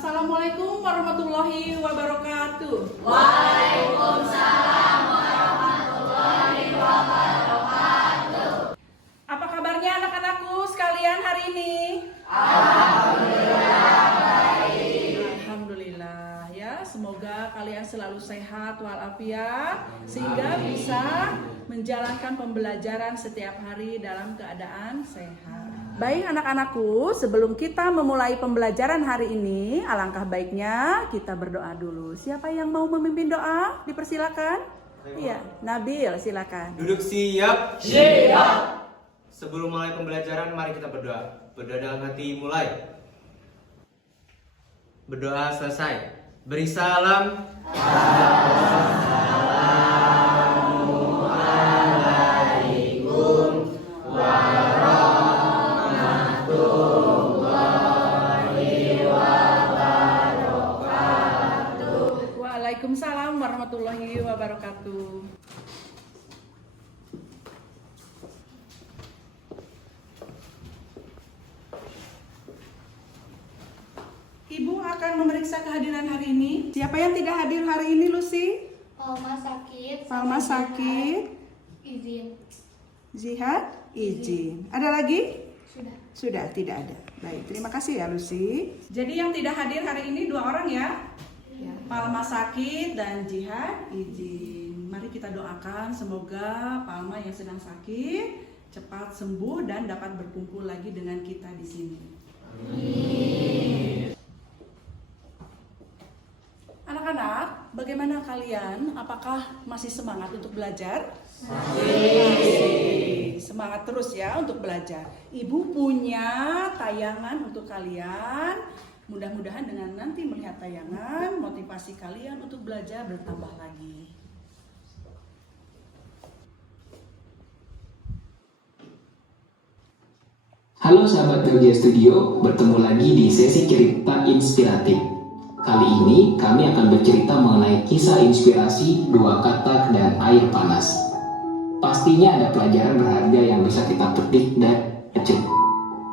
Assalamualaikum warahmatullahi wabarakatuh. Waalaikumsalam warahmatullahi wabarakatuh. Apa kabarnya anak-anakku sekalian hari ini? Alhamdulillah baik. Alhamdulillah ya, semoga kalian selalu sehat walafiat sehingga bisa menjalankan pembelajaran setiap hari dalam keadaan sehat. Baik anak-anakku, sebelum kita memulai pembelajaran hari ini, alangkah baiknya kita berdoa dulu. Siapa yang mau memimpin doa? Dipersilakan. Iya, Nabil silakan. Duduk siap. Siap. Sebelum mulai pembelajaran, mari kita berdoa. Berdoa dalam hati mulai. Berdoa selesai. Beri salam. Assalamualaikum warahmatullahi wabarakatuh. Waalaikumsalam warahmatullahi wabarakatuh. Ibu akan memeriksa kehadiran hari ini. Siapa yang tidak hadir hari ini, Lucy? Palma sakit. Palma sakit. Izin. Zihad, izin. Ada lagi? Sudah. Sudah, tidak ada. Baik, terima kasih ya Lucy. Jadi yang tidak hadir hari ini 2 orang ya? Ya. Palma sakit dan Jihad izin. Mari kita doakan semoga Palma yang sedang sakit cepat sembuh dan dapat berkumpul lagi dengan kita di sini. Amin. Anak-anak, bagaimana kalian? Apakah masih semangat untuk belajar? Masih. Semangat terus ya untuk belajar. Ibu punya tayangan untuk kalian. Mudah-mudahan dengan nanti melihat tayangan, motivasi kalian untuk belajar bertambah lagi. Halo sahabat Belgia Studio, bertemu lagi di sesi cerita inspiratif. Kali ini kami akan bercerita mengenai kisah inspirasi Dua Katak dan Air Panas. Pastinya ada pelajaran berharga yang bisa kita petik dan cek.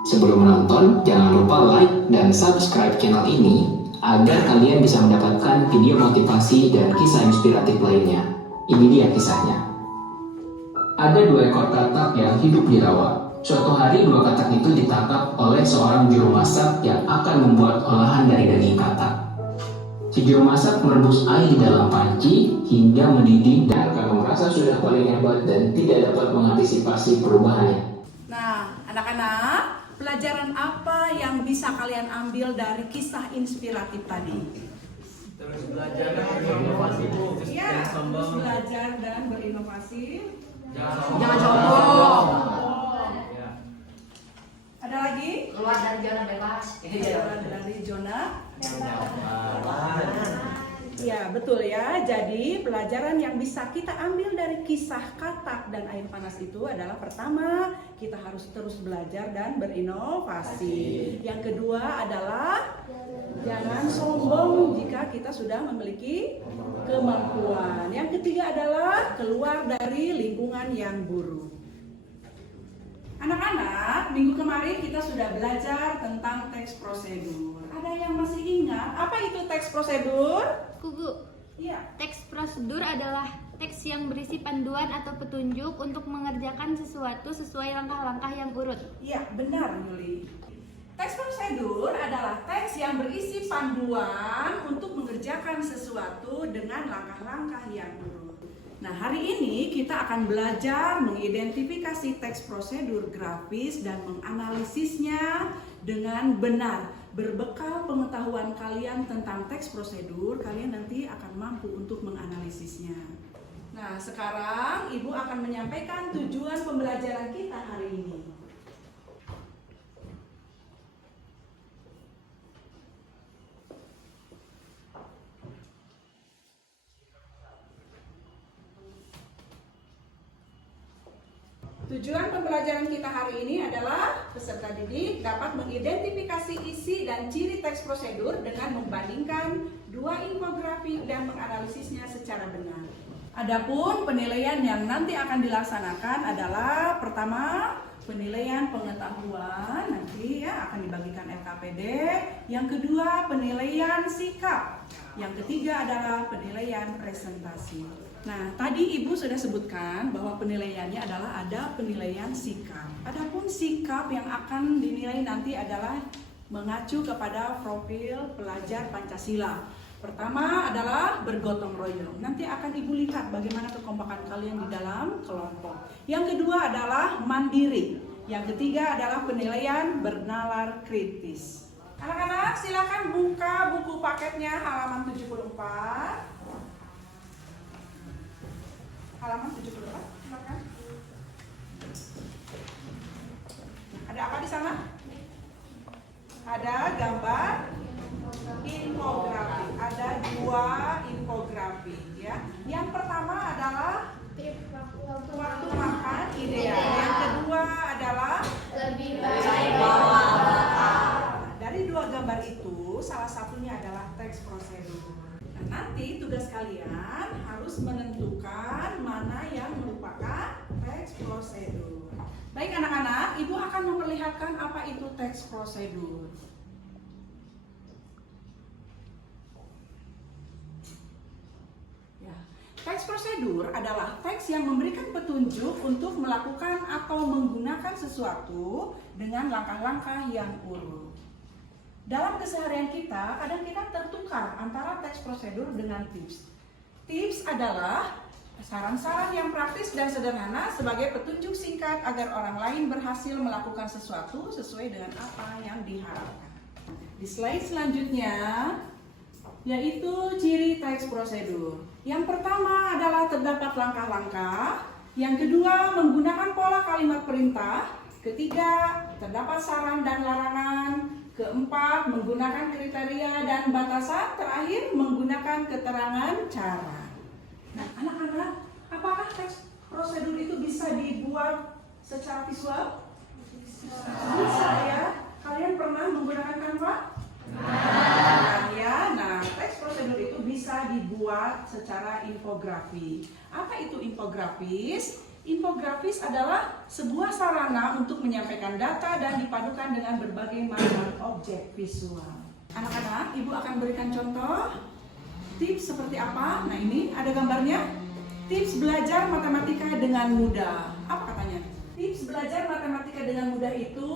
Sebelum menonton, jangan lupa like dan subscribe channel ini agar kalian bisa mendapatkan video motivasi dan kisah inspiratif lainnya. Ini dia kisahnya. Ada 2 ekor katak yang hidup di rawa. Suatu hari 2 katak itu ditangkap oleh seorang juru masak yang akan membuat olahan dari daging katak. Si juru masak merebus air di dalam panci hingga mendidih dan karena merasa sudah paling hebat dan tidak dapat mengantisipasi perubahannya. Nah, anak-anak, pelajaran apa yang bisa kalian ambil dari kisah inspiratif tadi? Terus belajar dan berinovasi, Bu. Ya, terus belajar dan berinovasi. Jangan sombong. Ya. Ada lagi? Keluar dari zona bebas. Keluar dari zona. Ya, betul ya. Jadi, pelajaran yang bisa kita ambil dari kisah katak dan air panas itu adalah pertama, kita harus terus belajar dan berinovasi. Yang kedua adalah jangan sombong jika kita sudah memiliki kemampuan. Yang ketiga adalah keluar dari lingkungan yang buruk. Anak-anak, minggu kemarin kita sudah belajar tentang teks prosedur. Ada yang masih ingat apa itu teks prosedur? Kubu. Iya. Teks prosedur adalah teks yang berisi panduan atau petunjuk untuk mengerjakan sesuatu sesuai langkah-langkah yang urut. Iya, benar Yuli. Teks prosedur adalah teks yang berisi panduan untuk mengerjakan sesuatu dengan langkah-langkah yang urut. Nah, hari ini kita akan belajar mengidentifikasi teks prosedur grafis dan menganalisisnya dengan benar. Berbekal pengetahuan kalian tentang teks prosedur, kalian nanti akan mampu untuk menganalisisnya. Nah, sekarang Ibu akan menyampaikan tujuan pembelajaran kita hari ini. Tujuan pembelajaran kita hari ini adalah peserta didik dapat mengidentifikasi isi dan ciri teks prosedur dengan membandingkan 2 infografik dan menganalisisnya secara benar. Adapun penilaian yang nanti akan dilaksanakan adalah pertama, penilaian pengetahuan, nanti nanti ya akan dibagikan LKPD. Yang kedua penilaian sikap. Yang ketiga adalah penilaian presentasi. Nah, tadi Ibu sudah sebutkan bahwa penilaiannya adalah ada penilaian sikap. Adapun sikap yang akan dinilai nanti adalah mengacu kepada profil pelajar Pancasila. Pertama adalah bergotong royong. Nanti akan Ibu lihat bagaimana kekompakan kalian di dalam kelompok. Yang kedua adalah mandiri. Yang ketiga adalah penilaian bernalar kritis. Anak-anak silakan buka buku paketnya halaman 74. Halaman 74, silakan. Ada apa di sana? Ada gambar infografi. Ada 2 infografi ya. Yang pertama adalah waktu makan ideal. Yang kedua adalah Lebih baik bawa bekal. dari 2 gambar itu salah satunya adalah teks prosedur. Nah, nanti tugas kalian harus menentukan mana yang merupakan teks prosedur. Baik anak-anak, Ibu akan memperlihatkan apa itu teks prosedur. Ya, teks prosedur adalah teks yang memberikan petunjuk untuk melakukan atau menggunakan sesuatu dengan langkah-langkah yang urut. Dalam keseharian kita, kadang kita tertukar antara teks prosedur dengan tips. Tips adalah saran-saran yang praktis dan sederhana sebagai petunjuk singkat agar orang lain berhasil melakukan sesuatu sesuai dengan apa yang diharapkan. Di slide selanjutnya, yaitu ciri teks prosedur. Yang pertama adalah terdapat langkah-langkah. Yang kedua, menggunakan pola kalimat perintah. Ketiga, terdapat saran dan larangan. Keempat, menggunakan kriteria dan batasan. Terakhir, menggunakan keterangan cara. Nah, anak-anak, apakah teks prosedur itu bisa dibuat secara visual? Bisa ya. Kalian pernah menggunakan Canva? Ya. Nah, teks prosedur itu bisa dibuat secara infografi. Apa itu infografis? Infografis adalah sebuah sarana untuk menyampaikan data dan dipadukan dengan berbagai macam objek visual. Anak-anak, Ibu akan berikan contoh tips seperti apa. Nah, ini ada gambarnya. Tips belajar matematika dengan mudah. Apa katanya? Tips belajar matematika dengan mudah itu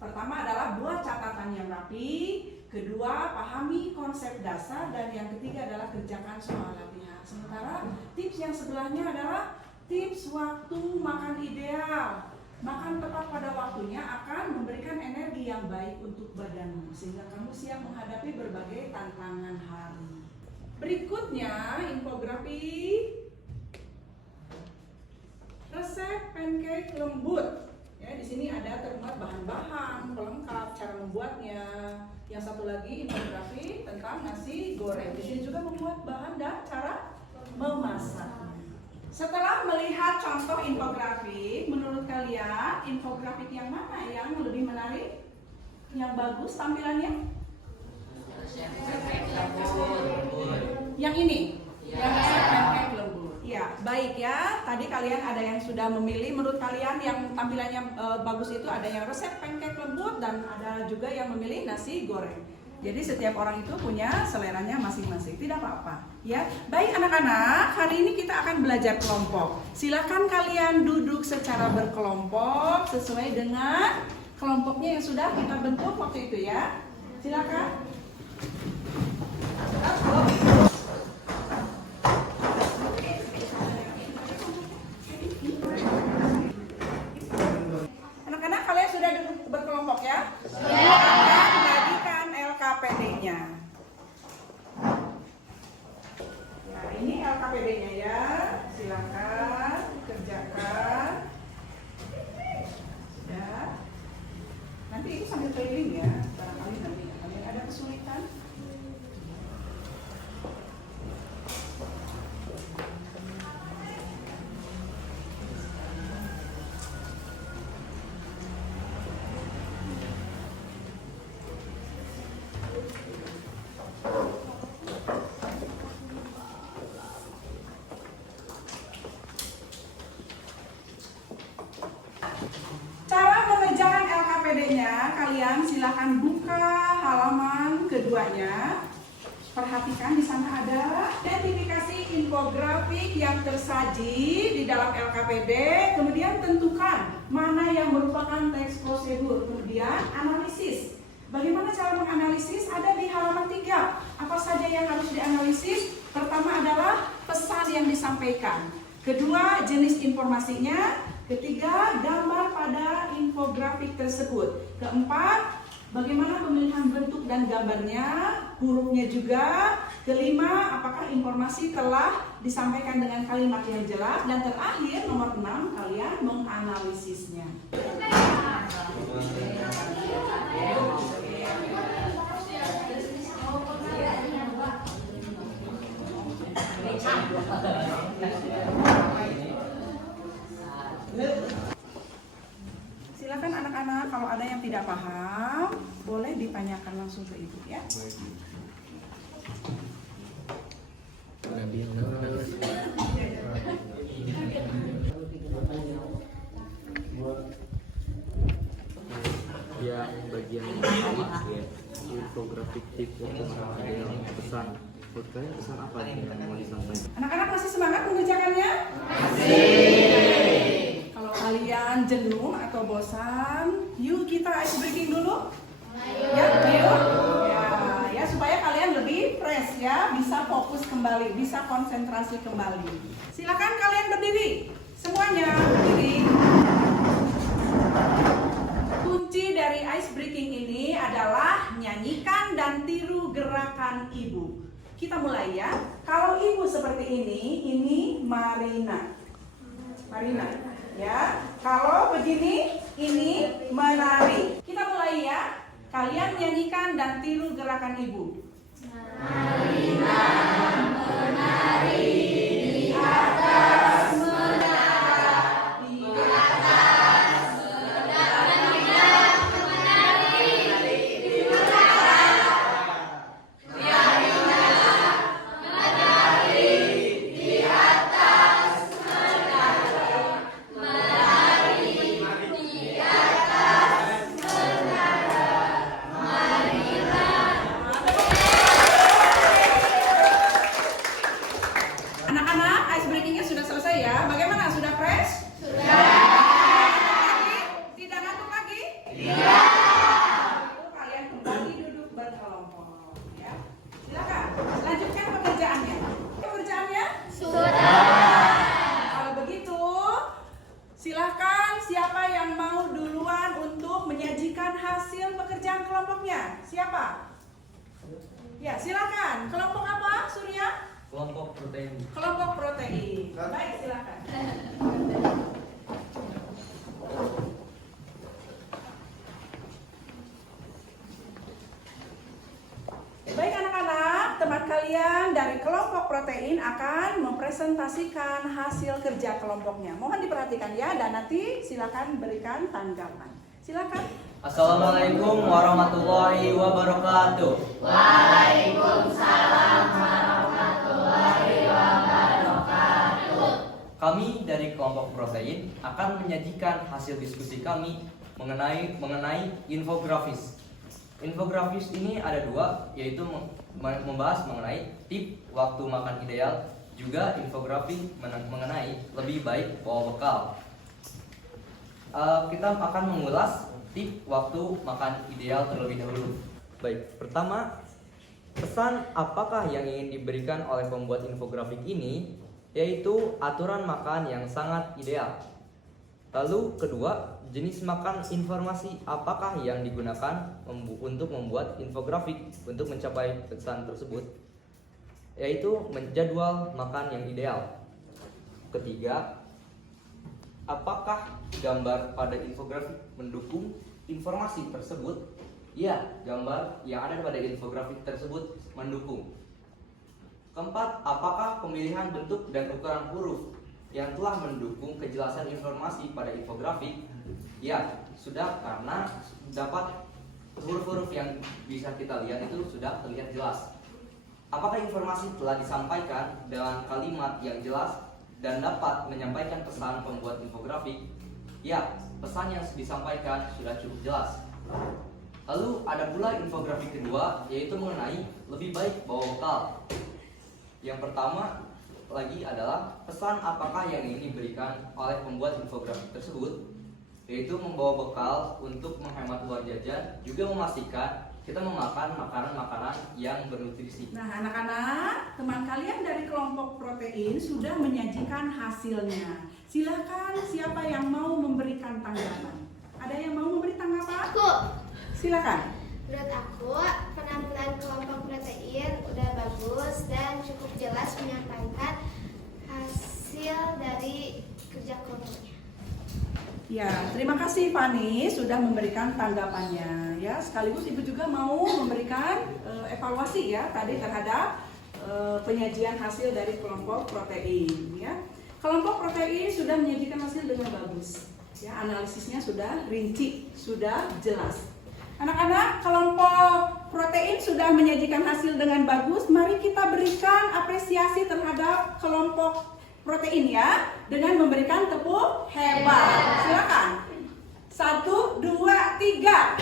pertama adalah buat catatan yang rapi, kedua pahami konsep dasar, dan yang ketiga adalah kerjakan soal latihan. Sementara tips yang sebelahnya adalah tips waktu makan ideal. Makan tepat pada waktunya akan memberikan energi yang baik untuk badanmu sehingga kamu siap menghadapi berbagai tantangan hari. Berikutnya infografi resep pancake lembut. Ya, di sini ada termuat bahan-bahan pelengkap, cara membuatnya. Yang satu lagi infografi tentang nasi goreng. Di sini juga membuat bahan dan cara memasaknya. Setelah melihat contoh infografik, menurut kalian infografik yang mana yang lebih menarik? Yang bagus tampilannya? Yang ini? Yang resep pancake lembut. Ya, baik ya. Tadi kalian ada yang sudah memilih. Menurut kalian yang tampilannya bagus itu ada yang resep pancake lembut dan ada juga yang memilih nasi goreng. Jadi setiap orang itu punya seleranya masing-masing, tidak apa-apa. Ya, baik anak-anak, hari ini kita akan belajar kelompok. Silakan kalian duduk secara berkelompok sesuai dengan kelompoknya yang sudah kita bentuk waktu itu ya. Silakan. Anak-anak, kalian sudah duduk berkelompok ya? LKPD-nya. Nah, ini LKPD-nya ya. Silakan kerjakan. Ya. Nanti itu sambil keliling ya. Barangkali nanti kalian ada kesulitan. Cara mengerjakan LKPD-nya, kalian silakan buka halaman keduanya. Perhatikan di sana ada identifikasi infografik yang tersaji di dalam LKPD, kemudian tentukan mana yang merupakan teks prosedur, kemudian analisis. Bagaimana cara menganalisis? Ada di halaman 3. Apa saja yang harus dianalisis? Pertama adalah pesan yang disampaikan. Kedua, jenis informasinya. Ketiga, gambar pada infografik tersebut. Keempat, bagaimana pemilihan bentuk dan gambarnya, hurufnya juga. Kelima, apakah informasi telah disampaikan dengan kalimat yang jelas. Dan terakhir, nomor 6, kalian menganalisisnya. Silakan anak-anak, kalau ada yang tidak paham, boleh ditanyakan langsung ke ibu ya. Ya, bagian infografik tip pesan. Menurut kalian pesan apa nih yang mau disampaikan? Anak-anak masih semangat mengerjakannya? Kalau kalian jenuh atau bosan, yuk kita ice breaking dulu. Ya, yuk. Ya, supaya kalian lebih fresh ya, bisa fokus kembali, bisa konsentrasi kembali. Silakan kalian berdiri. Semuanya berdiri. Kunci dari ice breaking ini adalah nyanyikan dan tiru gerakan ibu. Kita mulai ya. Kalau ibu seperti ini Marina. Marina, ya. Kalau begini, ini menari. Kita mulai ya. Kalian nyanyikan dan tiru gerakan ibu. Marina menari di atas menara, di atas hasil pekerjaan kelompoknya? Siapa? Ya, silakan. Kelompok apa, Surya? Kelompok protein. Kelompok protein. Baik, silakan. Baik anak-anak, teman kalian dari kelompok protein akan mempresentasikan hasil kerja kelompoknya. Mohon diperhatikan ya, dan nanti silakan berikan tanggapan. Silakan. Assalamualaikum warahmatullahi wabarakatuh. Waalaikumsalam warahmatullahi wabarakatuh. Kami dari kelompok protein akan menyajikan hasil diskusi kami mengenai infografis. Infografis ini ada dua, yaitu membahas mengenai tip waktu makan ideal, juga infografis mengenai lebih baik bawa bekal. Kita akan mengulas tip waktu makan ideal terlebih dahulu. Baik, pertama, pesan apakah yang ingin diberikan oleh pembuat infografik ini, yaitu aturan makan yang sangat ideal. Lalu kedua, jenis makan informasi apakah yang digunakan untuk membuat infografik untuk mencapai pesan tersebut, yaitu menjadwal makan yang ideal. Ketiga, apakah gambar pada infografik mendukung informasi tersebut? Ya, gambar yang ada pada infografik tersebut mendukung. Keempat, apakah pemilihan bentuk dan ukuran huruf yang telah mendukung kejelasan informasi pada infografik? Ya, sudah, karena dapat huruf-huruf yang bisa kita lihat itu sudah terlihat jelas. Apakah informasi telah disampaikan dengan kalimat yang jelas dan dapat menyampaikan pesan pembuat infografik? Ya, pesan yang disampaikan sudah cukup jelas. Lalu ada pula infografik kedua, yaitu mengenai lebih baik bawa bekal. Yang pertama lagi adalah pesan apakah yang ingin diberikan oleh pembuat infografik tersebut, yaitu membawa bekal untuk menghemat uang jajan, juga memastikan kita memakan makanan-makanan yang bernutrisi. Nah, anak-anak, teman kalian dari kelompok protein sudah menyajikan hasilnya. Silakan siapa yang mau memberikan tanggapan. Ada yang mau memberi tanggapan? Aku. Silakan. Menurut aku, penampilan kelompok protein udah bagus dan cukup jelas menyampaikan hasil dari kerja kelompoknya. Ya, terima kasih Fani sudah memberikan tanggapannya. Ya, sekaligus Ibu juga mau memberikan evaluasi ya tadi terhadap penyajian hasil dari kelompok protein. Ya, kelompok protein sudah menyajikan hasil dengan bagus. Ya, analisisnya sudah rinci, sudah jelas. Anak-anak, kelompok protein sudah menyajikan hasil dengan bagus. Mari kita berikan apresiasi terhadap kelompok protein ya, dengan memberikan tepuk hebat. Silakan. 1, 2, 3.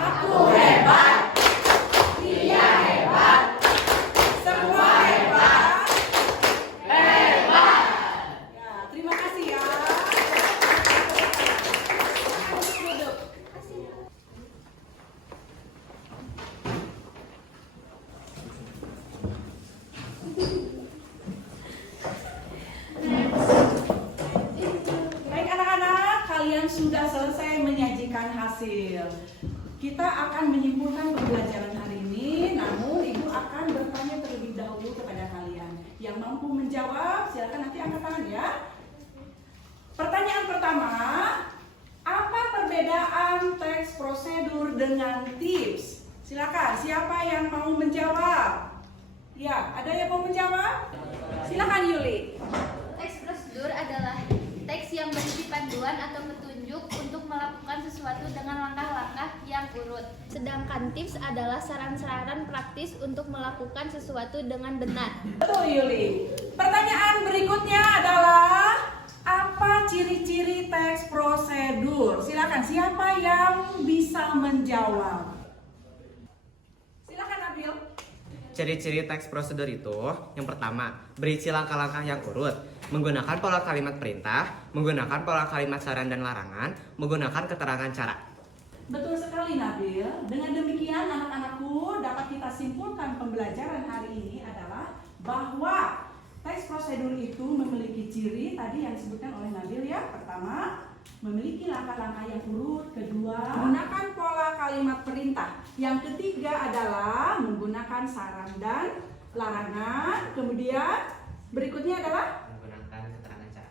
Aku hebat. Dia hebat. Semua hebat. Hebat. Ya, terima kasih ya. Duduk. Baik anak-anak, kalian sudah selesai menyajikan hasil. Kita akan menyimpulkan pembelajaran hari ini, namun Ibu akan bertanya terlebih dahulu kepada kalian. Yang mampu menjawab, silakan nanti angkat tangan ya. Pertanyaan pertama, apa perbedaan teks prosedur dengan tips? Silakan, siapa yang mau menjawab? Ya, ada yang mau menjawab? Silakan Yuli. Teks prosedur adalah teks yang berisi panduan atau petunjuk untuk melakukan sesuatu dengan langkah-langkah yang urut. Sedangkan tips adalah saran-saran praktis untuk melakukan sesuatu dengan benar. Betul Yuli. Pertanyaan berikutnya adalah apa ciri-ciri teks prosedur? Silakan, siapa yang bisa menjawab? Silakan Nabil. Ciri-ciri teks prosedur itu, yang pertama, berisi langkah-langkah yang urut, menggunakan pola kalimat perintah, menggunakan pola kalimat saran dan larangan, menggunakan keterangan cara. Betul sekali Nabil. Dengan demikian anak-anakku dapat kita simpulkan pembelajaran hari ini adalah bahwa teks prosedur itu memiliki ciri tadi yang disebutkan oleh Nabil ya. Pertama, memiliki langkah-langkah yang urut. Kedua, menggunakan pola kalimat perintah. Yang ketiga adalah menggunakan saran dan larangan. Kemudian berikutnya adalah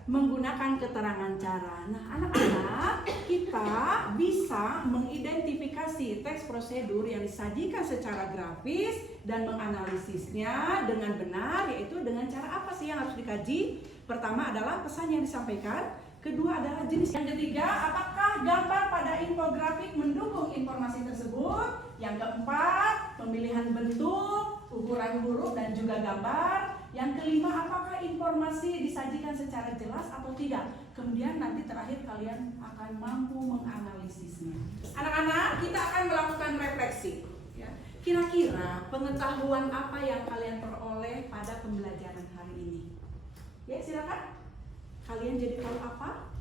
menggunakan keterangan cara. Nah, anak-anak, kita bisa mengidentifikasi teks prosedur yang disajikan secara grafis dan menganalisisnya dengan benar, yaitu dengan cara apa sih yang harus dikaji? Pertama adalah pesan yang disampaikan. Kedua adalah jenis. Yang ketiga, apakah gambar pada infografik mendukung informasi tersebut? Yang keempat, pemilihan bentuk, ukuran huruf dan juga gambar. Yang kelima, apakah informasi disajikan secara jelas atau tidak? Kemudian nanti terakhir kalian akan mampu menganalisisnya. Anak-anak, kita akan melakukan refleksi. Ya. Kira-kira pengetahuan apa yang kalian peroleh pada pembelajaran hari ini? Ya, silakan. Kalian jadi tahu apa?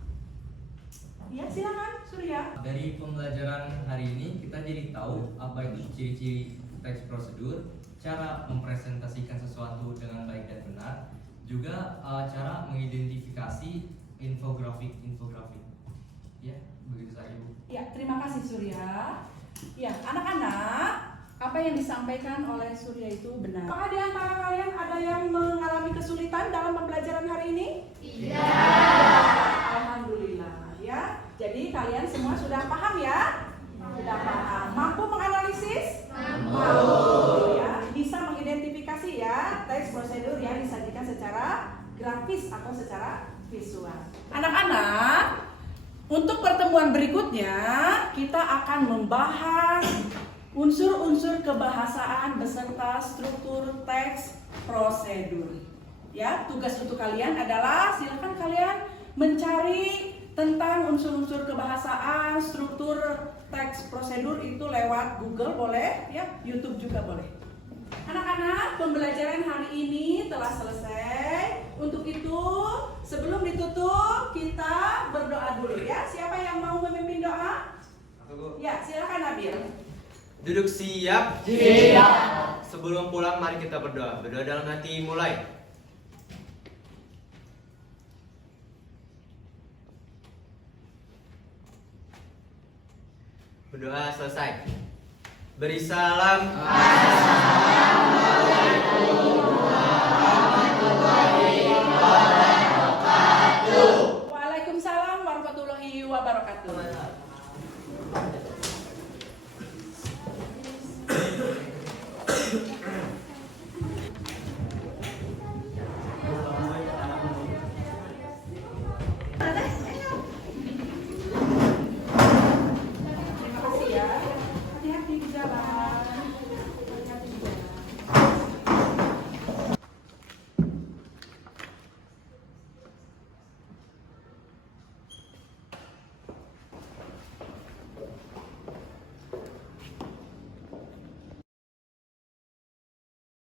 Ya, silakan, Surya. Dari pembelajaran hari ini kita jadi tahu apa itu ciri-ciri teks prosedur, cara mempresentasikan sesuatu dengan baik dan benar, juga cara mengidentifikasi infografik. Ya, begitu saja Bu. Ya, terima kasih Surya. Ya, anak-anak, apa yang disampaikan oleh Surya itu benar. Apakah di antara kalian ada yang mengalami kesulitan dalam pembelajaran hari ini? Tidak. Alhamdulillah ya. Jadi kalian semua sudah paham ya? Sudah paham. Mampu menganalisis? Mampu. Ya, bisa mengidentifikasi ya teks prosedur yang disajikan secara grafis atau secara visual. Anak-anak, untuk pertemuan berikutnya kita akan membahas unsur-unsur kebahasaan beserta struktur teks prosedur. Ya, tugas untuk kalian adalah silakan kalian mencari tentang unsur-unsur kebahasaan, struktur teks prosedur itu lewat Google boleh, ya, YouTube juga boleh. Anak-anak, pembelajaran hari ini telah selesai. Untuk itu, sebelum ditutup, kita berdoa dulu ya. Siapa yang mau memimpin doa? Ya, silakan Nabil. Duduk siap. Siap. Sebelum pulang mari kita berdoa. Berdoa dalam hati mulai. Berdoa selesai. Beri salam. Assalamualaikum